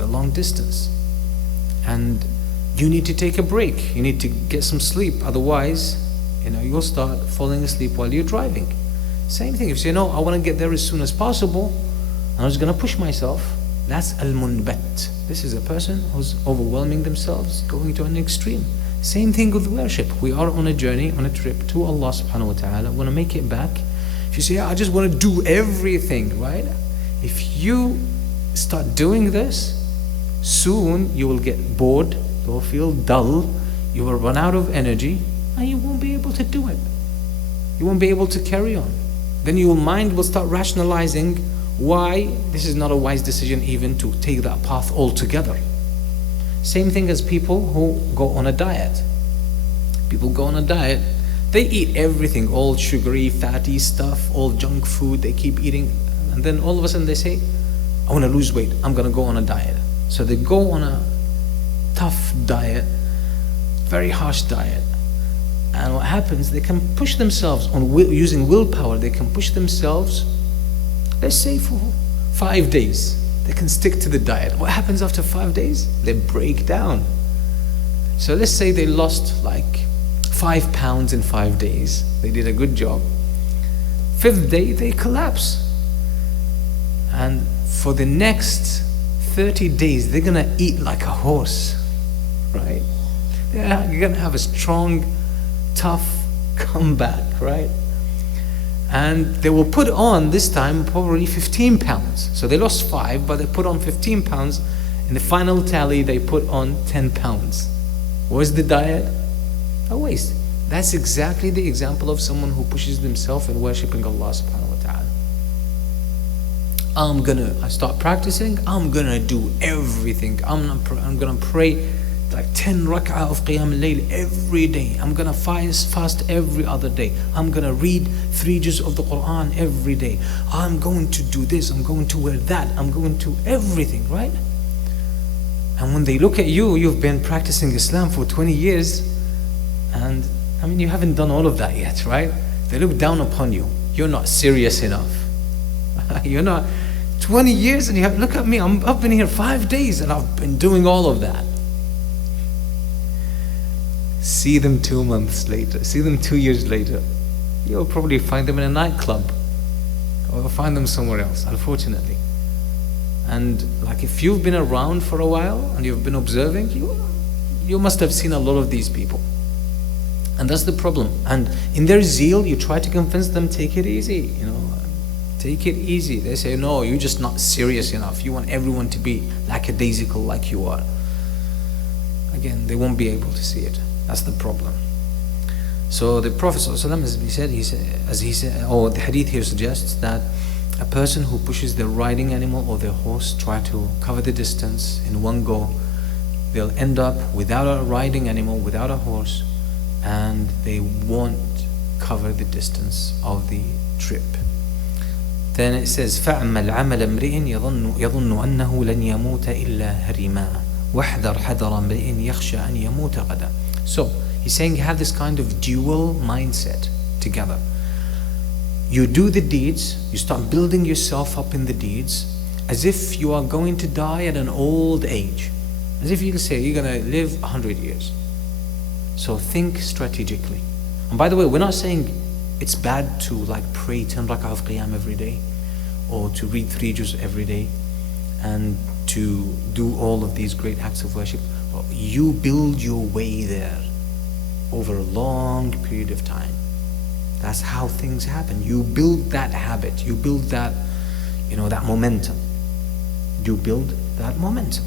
quite a long distance. And you need to take a break. You need to get some sleep. Otherwise, you'll start falling asleep while you're driving. Same thing. If you say, no, I want to get there as soon as possible, I'm just going to push myself. That's al-munbat. This is a person who's overwhelming themselves, going to an extreme. Same thing with worship. We are on a journey, on a trip to Allah subhanahu wa ta'ala. We want to make it back. If you say, I just want to do everything, right? If you start doing this, soon you will get bored, you will feel dull, you will run out of energy, and you won't be able to do it. You won't be able to carry on. Then your mind will start rationalizing why this is not a wise decision even to take that path altogether. Same thing as people who go on a diet. People go on a diet, they eat everything, all sugary, fatty stuff, all junk food, they keep eating, and then all of a sudden they say, I want to lose weight, I'm going to go on a diet. So they go on a tough diet, very harsh diet. And what happens, they can push themselves using willpower, they can push themselves, let's say for 5 days. They can stick to the diet. What happens after 5 days? They break down. So let's say they lost like 5 pounds in 5 days. They did a good job. 5th day, they collapse. And for the next 30 days, they're gonna eat like a horse, right? You're gonna have a strong, tough comeback, right? And they will put on this time probably 15 pounds. So they lost 5, but they put on 15 pounds. In the final tally, they put on 10 pounds. Was the diet a waste? That's exactly the example of someone who pushes themselves in worshipping Allah subhanahu wa ta'ala. I start practicing, I'm gonna do everything. I'm gonna pray like 10 rak'ah of Qiyam al-Layl every day. I'm gonna fast every other day. I'm gonna read 3 juz of the Quran every day. I'm going to do this, I'm going to wear that, I'm going to everything, right? And when they look at you, you've been practicing Islam for 20 years, and you haven't done all of that yet, right? They look down upon you. You're not serious enough. You're not 20 years and look at me, I've been here 5 days and I've been doing all of that. See them 2 months later, see them 2 years later. You'll probably find them in a nightclub or find them somewhere else, unfortunately. And like if you've been around for a while and you've been observing, you must have seen a lot of these people. And that's the problem. And in their zeal, you try to convince them, take it easy, take it easy. They say, no, you're just not serious enough. You want everyone to be lackadaisical like you are. Again, they won't be able to see it. That's the problem. So the Prophet ﷺ, as he said, or the hadith here suggests that a person who pushes their riding animal or their horse try to cover the distance in one go, they'll end up without a riding animal, without a horse, and they won't cover the distance of the trip. Then it says, فَعْمَلْ عَمَلَ امْرِئٍ يَظُنُّ أَنَّهُ لَنْ يَمُوتَ إِلَّا هَرِمًا وَاحْذَرْ حَذَرَ امْرِئٍ يَخْشَى أَنْ يَمُوتَ غَدًا. So he's saying have this kind of dual mindset together. You do the deeds, you start building yourself up in the deeds as if you are going to die at an old age. As if you say you're going to live 100 years. So think strategically. And by the way, we're not saying it's bad to pray 10 rak'ah of qiyam every day, or to read 3 juz every day, and to do all of these great acts of worship. You build your way there over a long period of time. That's how things happen. You build that habit. You build that, that momentum. You build that momentum.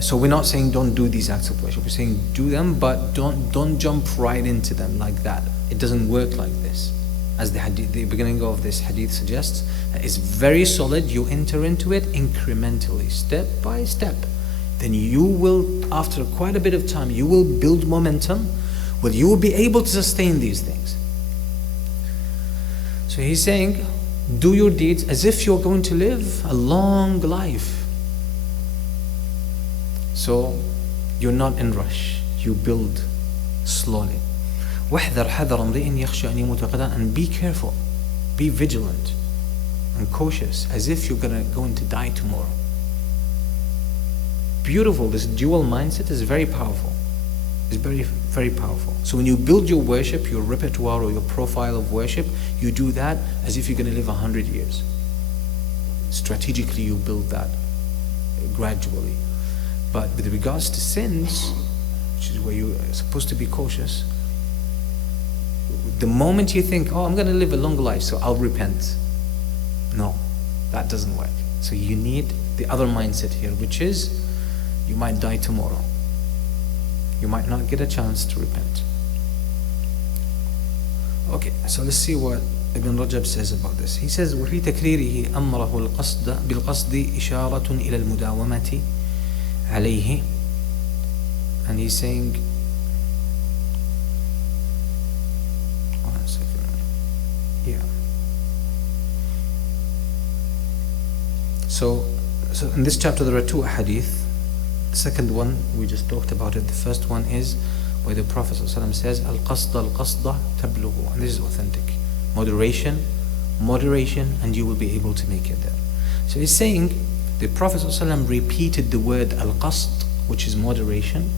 So we're not saying don't do these acts of worship. We're saying do them, but don't jump right into them like that. It doesn't work like this. As the beginning of this hadith suggests, it's very solid. You enter into it incrementally, step by step. Then you will, after quite a bit of time, you will build momentum where you will be able to sustain these things. So he's saying, do your deeds as if you're going to live a long life. So you're not in rush. You build slowly. وَاحْذَرْ حَذَرَ امْرِئٍ يَخْشَى أَنْ يَمُوتَ غَدًا. And be careful, be vigilant and cautious, as if you're going to die tomorrow. beautiful. This dual mindset is very powerful. It's very, very powerful. So when you build your worship, your repertoire or your profile of worship, you do that as if you're going to live 100 years. Strategically, you build that gradually. But with regards to sins, which is where you are supposed to be cautious, the moment you think, oh, I'm going to live a longer life, so I'll repent. No, that doesn't work. So you need the other mindset here, which is you might die tomorrow. You might not get a chance to repent. Okay, so let's see what Ibn Rajab says about this. He says, وفي تكريره أمره القصد بالقصد إشارة إلى المداومة عليه. And he's saying, one second. Yeah. So in this chapter there are two hadith. The second one, we just talked about it. The first one is where the Prophet ﷺ says, Al-qasda tablughu. And this is authentic. Moderation, and you will be able to make it there. So he's saying, the Prophet ﷺ repeated the word al-qasd, which is moderation,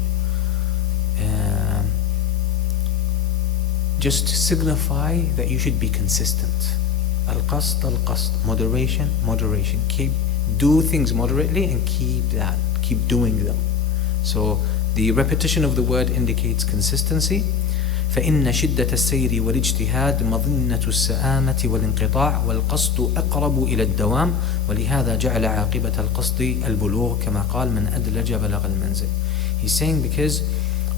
just to signify that you should be consistent. Al-qasd, moderation. Do things moderately and keep doing them. So the repetition of the word indicates consistency. فإن شدة السير والاجتهاد مظنة السآمة والانقطاع والقصد أقرب إلى الدوام ولهذا جعل عاقبة القصد البلوغ كما قال من أدلج بلغ المنزل. He's saying because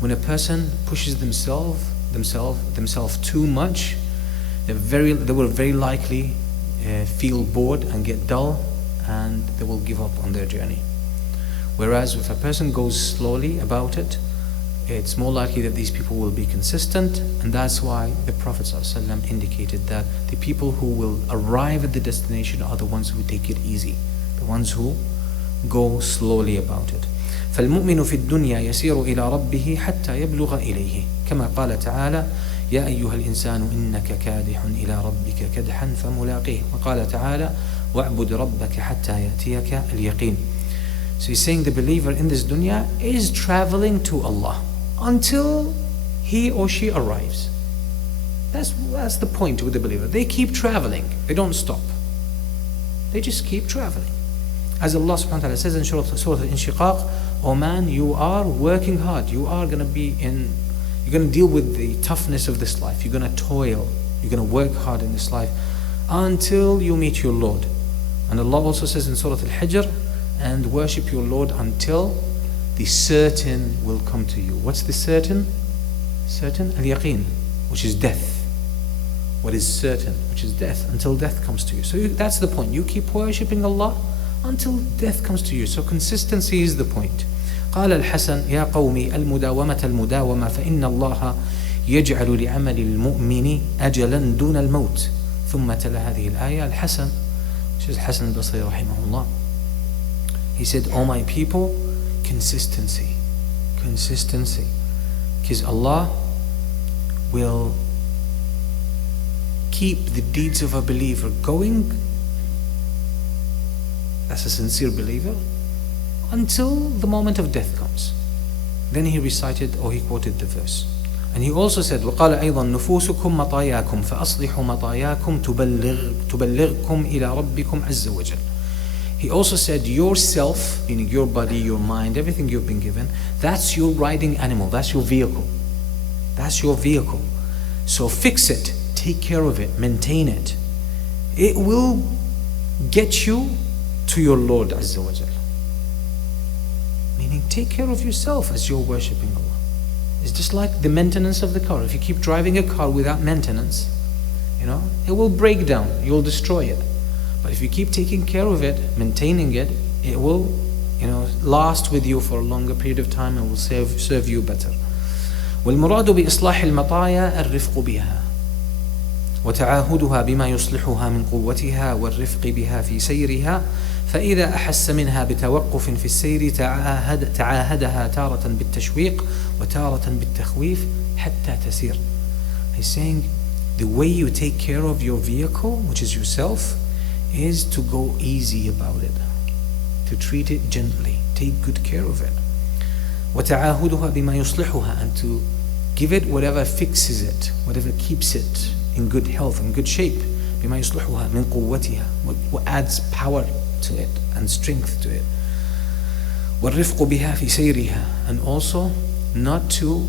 when a person pushes themselves too much, they will very likely feel bored and get dull, and they will give up on their journey. Whereas if a person goes slowly about it, it's more likely that these people will be consistent, and that's why the Prophet ﷺ indicated that the people who will arrive at the destination are the ones who take it easy, the ones who go slowly about it. فالمؤمن في الدنيا يسير إلى ربه حتى يبلغ إليه كما قال تعالى يا أيها الإنسان إنك كادح إلى ربك كدحا فملاقيه وقال تعالى واعبد ربك حتى يأتيك اليقين. So he's saying the believer in this dunya is traveling to Allah until he or she arrives. That's the point with the believer. They keep traveling. They don't stop. They just keep traveling. As Allah subhanahu wa ta'ala says in Surah Al-Inshiqaq, oh man, you are working hard. You're going to deal with the toughness of this life. You're going to toil. You're going to work hard in this life until you meet your Lord. And Allah also says in Surah Al-Hijr, and worship your Lord until the certain will come to you. What's the certain? Certain? Al-yaqeen, which is death. What is certain? Which is death, until death comes to you. So that's the point. You keep worshipping Allah until death comes to you. So consistency is the point. قال الحسن يا قومي المداومة فإن الله يجعل لعمل المؤمن أجلا دون الموت. ثم تلا هذه الآية الحسن, which is Hasan al-Basri رحمه الله. He said, oh my people, consistency. Because Allah will keep the deeds of a believer going, as a sincere believer, until the moment of death comes. Then he recited, or he quoted the verse. And he also said, وَقَالَ أَيْضًا نُفُوسُكُمْ مَطَايَاكُمْ فَأَصْلِحُوا مَطَايَاكُمْ تُبَلِّغْكُمْ إِلَىٰ رَبِّكُمْ عَزَّ وَجَلَّ. He also said, yourself, meaning your body, your mind, everything you've been given, that's your riding animal, that's your vehicle. So fix it, take care of it, maintain it. It will get you to your Lord Azza wa Jal. Meaning take care of yourself as you're worshipping Allah. It's just like the maintenance of the car. If you keep driving a car without maintenance, it will break down, you'll destroy it. But if you keep taking care of it, maintaining it, it will, last with you for a longer period of time and will serve you better. والمراد بإصلاح المطايا الرفق بها وتعاهدها بما يصلحها من قوتها والرفق بها في سيرها فإذا أحس منها بتوقف في السير تعاهدها تارة بالتشويق وتارة بالتخويف حتى تسير. He's saying the way you take care of your vehicle, which is yourself, is to go easy about it. to treat it gently, take good care of it. وتعاهدها بما يصلحها, and to give it whatever fixes it, whatever keeps it in good health, in good shape. بما يصلحها من قوتها, what adds power to it and strength to it. والرفق بها في سيرها, and also not to